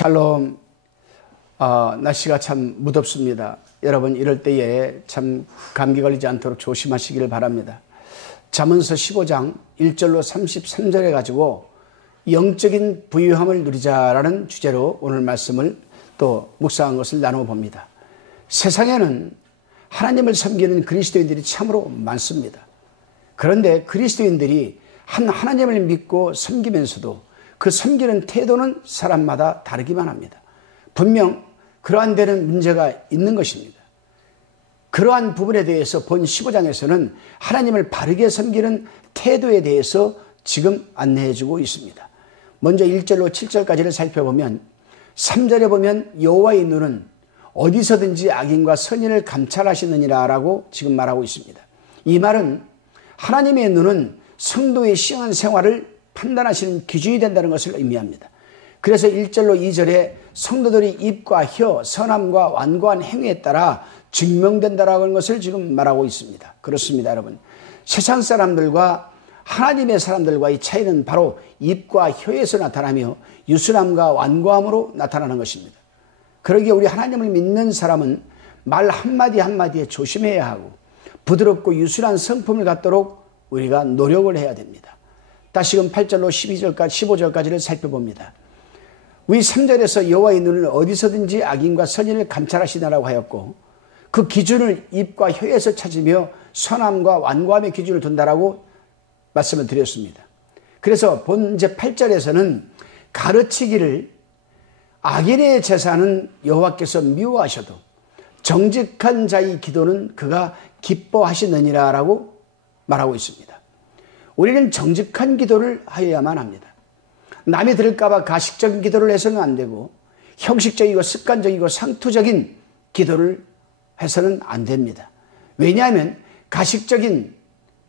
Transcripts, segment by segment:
샬롬. 날씨가 참 무덥습니다. 여러분 이럴 때에 참 감기 걸리지 않도록 조심하시기를 바랍니다. 잠언서 15장 1절로 33절에 가지고 영적인 부유함을 누리자라는 주제로 오늘 말씀을 또 묵상한 것을 나누어 봅니다. 세상에는 하나님을 섬기는 그리스도인들이 참으로 많습니다. 그런데 그리스도인들이 하나님을 믿고 섬기면서도 그 섬기는 태도는 사람마다 다르기만 합니다. 분명 그러한 데는 문제가 있는 것입니다. 그러한 부분에 대해서 본 15장에서는 하나님을 바르게 섬기는 태도에 대해서 지금 안내해 주고 있습니다. 먼저 1절로 7절까지를 살펴보면 3절에 보면 여호와의 눈은 어디서든지 악인과 선인을 감찰하시느니라 라고 지금 말하고 있습니다. 이 말은 하나님의 눈은 성도의 시행한 생활을 판단하시는 기준이 된다는 것을 의미합니다. 그래서 1절로 2절에 성도들이 입과 혀, 선함과 완고한 행위에 따라 증명된다라는 것을 지금 말하고 있습니다. 그렇습니다, 여러분. 세상 사람들과 하나님의 사람들과의 차이는 바로 입과 혀에서 나타나며 유순함과 완고함으로 나타나는 것입니다. 그러기에 우리 하나님을 믿는 사람은 말 한마디 한마디에 조심해야 하고 부드럽고 유순한 성품을 갖도록 우리가 노력을 해야 됩니다. 다시금 8절로 15절까지를 살펴봅니다. 우리 3절에서 여호와의 눈을 어디서든지 악인과 선인을 감찰하시나라고 하였고 그 기준을 입과 혀에서 찾으며 선함과 완고함의 기준을 둔다라고 말씀을 드렸습니다. 그래서 본제 8절에서는 가르치기를 악인의 제사는 여호와께서 미워하셔도 정직한 자의 기도는 그가 기뻐하시느니라 라고 말하고 있습니다. 우리는 정직한 기도를 하여야만 합니다. 남이 들을까봐 가식적인 기도를 해서는 안 되고 형식적이고 습관적이고 상투적인 기도를 해서는 안 됩니다. 왜냐하면 가식적인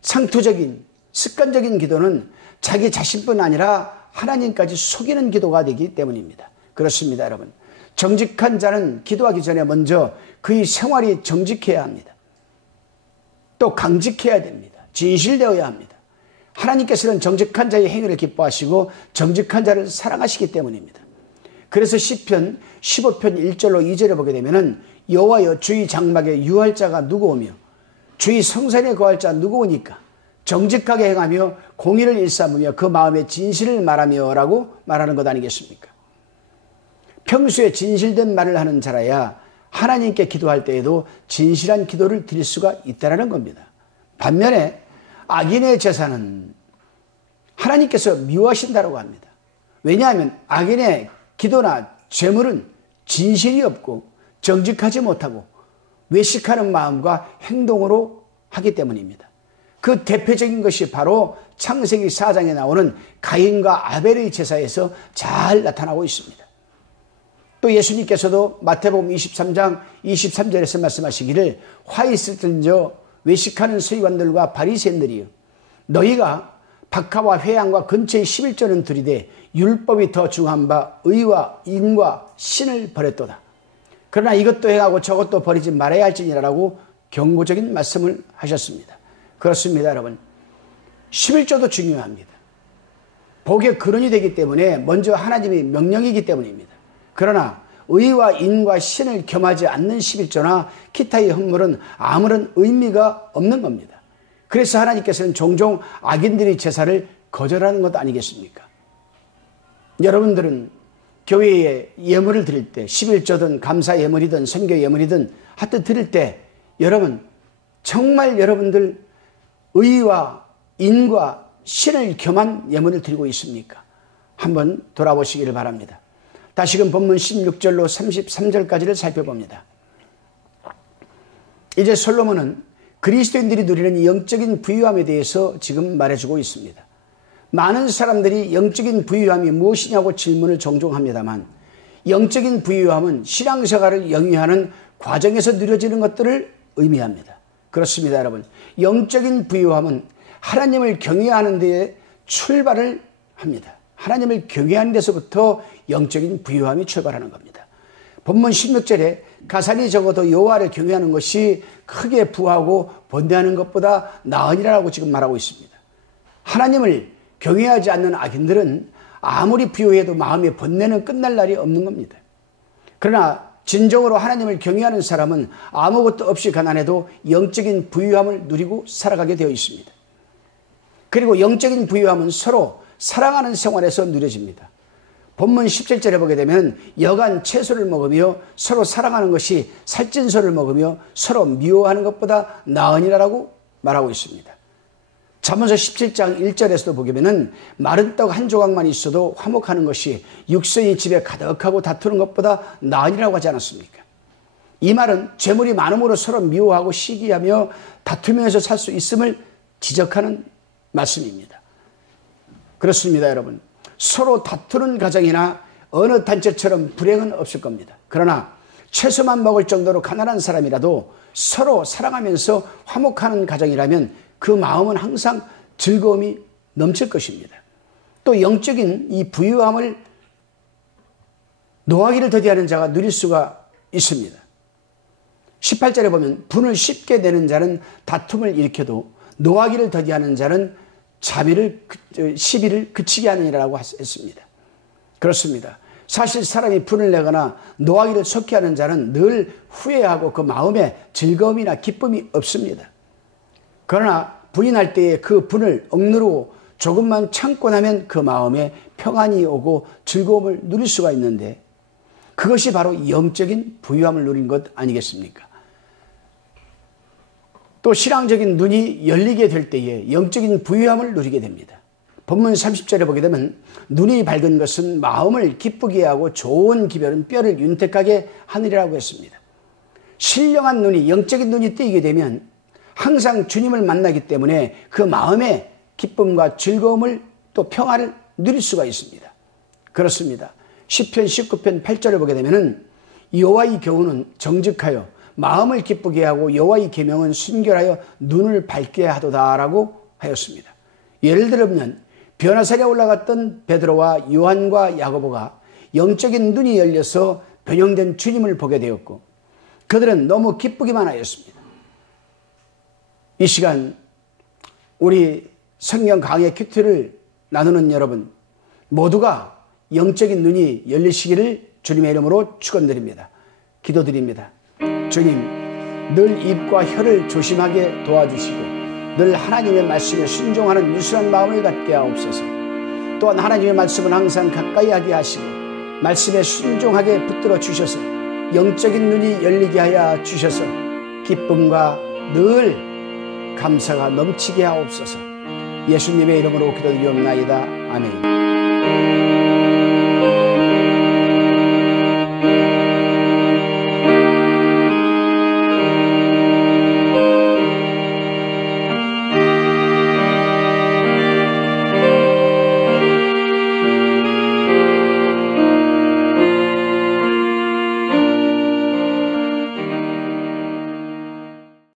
상투적인 습관적인 기도는 자기 자신뿐 아니라 하나님까지 속이는 기도가 되기 때문입니다. 그렇습니다, 여러분. 정직한 자는 기도하기 전에 먼저 그의 생활이 정직해야 합니다. 또 강직해야 됩니다. 진실되어야 합니다. 하나님께서는 정직한 자의 행위를 기뻐하시고 정직한 자를 사랑하시기 때문입니다. 그래서 시편 15편 1절로 2절에 보게 되면 여호와여 주의 장막에 유할 자가 누구오며 주의 성산에 거할 자 누구오니까 정직하게 행하며 공의를 일삼으며 그 마음에 진실을 말하며 라고 말하는 것 아니겠습니까? 평소에 진실된 말을 하는 자라야 하나님께 기도할 때에도 진실한 기도를 드릴 수가 있다는 겁니다. 반면에 악인의 제사는 하나님께서 미워하신다고 합니다. 왜냐하면 악인의 기도나 죄물은 진실이 없고 정직하지 못하고 외식하는 마음과 행동으로 하기 때문입니다. 그 대표적인 것이 바로 창세기 4장에 나오는 가인과 아벨의 제사에서 잘 나타나고 있습니다. 또 예수님께서도 마태복음 23장 23절에서 말씀하시기를 화 있을진저 외식하는 서기관들과 바리새인들이여 너희가 박하와 회양과 근처의 11조는 들이되 율법이 더 중한 바 의와 인과 신을 버렸도다. 그러나 이것도 행하고 저것도 버리지 말아야 할지니라라고 경고적인 말씀을 하셨습니다. 그렇습니다, 여러분. 11조도 중요합니다. 복의 근원이 되기 때문에 먼저 하나님의 명령이기 때문입니다. 그러나 의와 인과 신을 겸하지 않는 11조나 기타의 헌물은 아무런 의미가 없는 겁니다. 그래서 하나님께서는 종종 악인들의 제사를 거절하는 것 아니겠습니까? 여러분들은 교회에 예물을 드릴 때 11조든 감사 예물이든 선교 예물이든 하여튼 드릴 때 여러분 정말 여러분들 의와 인과 신을 겸한 예물을 드리고 있습니까? 한번 돌아보시기를 바랍니다. 다시금 본문 16절로 33절까지를 살펴봅니다. 이제 솔로몬은 그리스도인들이 누리는 영적인 부유함에 대해서 지금 말해주고 있습니다. 많은 사람들이 영적인 부유함이 무엇이냐고 질문을 종종 합니다만 영적인 부유함은 신앙생활을 영위하는 과정에서 누려지는 것들을 의미합니다. 그렇습니다, 여러분. 영적인 부유함은 하나님을 경외하는 데에 출발을 합니다. 하나님을 경외하는 데서부터 영적인 부유함이 출발하는 겁니다. 본문 16절에 가산이 적어도 여호와를 경외하는 것이 크게 부하고 번대하는 것보다 나으니라고 지금 말하고 있습니다. 하나님을 경외하지 않는 악인들은 아무리 부유해도 마음의 번뇌는 끝날 날이 없는 겁니다. 그러나 진정으로 하나님을 경외하는 사람은 아무것도 없이 가난해도 영적인 부유함을 누리고 살아가게 되어 있습니다. 그리고 영적인 부유함은 서로 사랑하는 생활에서 누려집니다. 본문 17절에 보게 되면 여간 채소를 먹으며 서로 사랑하는 것이 살찐소를 먹으며 서로 미워하는 것보다 나으니라라고 말하고 있습니다. 잠언서 17장 1절에서도 보게 되면 마른 떡 한 조각만 있어도 화목하는 것이 육선이 집에 가득하고 다투는 것보다 나으니라고 하지 않았습니까? 이 말은 재물이 많음으로 서로 미워하고 시기하며 다투면서 살 수 있음을 지적하는 말씀입니다. 그렇습니다, 여러분. 서로 다투는 가정이나 어느 단체처럼 불행은 없을 겁니다. 그러나 채소만 먹을 정도로 가난한 사람이라도 서로 사랑하면서 화목하는 가정이라면 그 마음은 항상 즐거움이 넘칠 것입니다. 또 영적인 이 부유함을 노하기를 더디하는 자가 누릴 수가 있습니다. 18절에 보면 분을 쉽게 내는 자는 다툼을 일으켜도 노하기를 더디하는 자는 시비를 그치게 하느니라고 했습니다. 그렇습니다. 사실 사람이 분을 내거나 노하기를 섞게 하는 자는 늘 후회하고 그 마음에 즐거움이나 기쁨이 없습니다. 그러나 부인할 때에 그 분을 억누르고 조금만 참고 나면 그 마음에 평안이 오고 즐거움을 누릴 수가 있는데 그것이 바로 영적인 부유함을 누린 것 아니겠습니까? 또 신앙적인 눈이 열리게 될 때에 영적인 부유함을 누리게 됩니다. 본문 30절에 보게 되면 눈이 밝은 것은 마음을 기쁘게 하고 좋은 기별은 뼈를 윤택하게 하느니라고 했습니다. 신령한 눈이 영적인 눈이 뜨이게 되면 항상 주님을 만나기 때문에 그 마음의 기쁨과 즐거움을 또 평화를 누릴 수가 있습니다. 그렇습니다. 시편 19편 8절을 보게 되면 여호와의 교훈은 정직하여 마음을 기쁘게 하고 여호와의 계명은 순결하여 눈을 밝게 하도다라고 하였습니다. 예를 들면 변화산에 올라갔던 베드로와 요한과 야고보가 영적인 눈이 열려서 변형된 주님을 보게 되었고 그들은 너무 기쁘기만 하였습니다. 이 시간 우리 성경 강의 큐티를 나누는 여러분 모두가 영적인 눈이 열리시기를 주님의 이름으로 축원드립니다. 기도드립니다. 주님, 늘 입과 혀를 조심하게 도와주시고 늘 하나님의 말씀에 순종하는 유순한 마음을 갖게 하옵소서. 또한 하나님의 말씀은 항상 가까이 하게 하시고 말씀에 순종하게 붙들어 주셔서 영적인 눈이 열리게 하여 주셔서 기쁨과 늘 감사가 넘치게 하옵소서. 예수님의 이름으로 기도드리옵나이다. 아멘.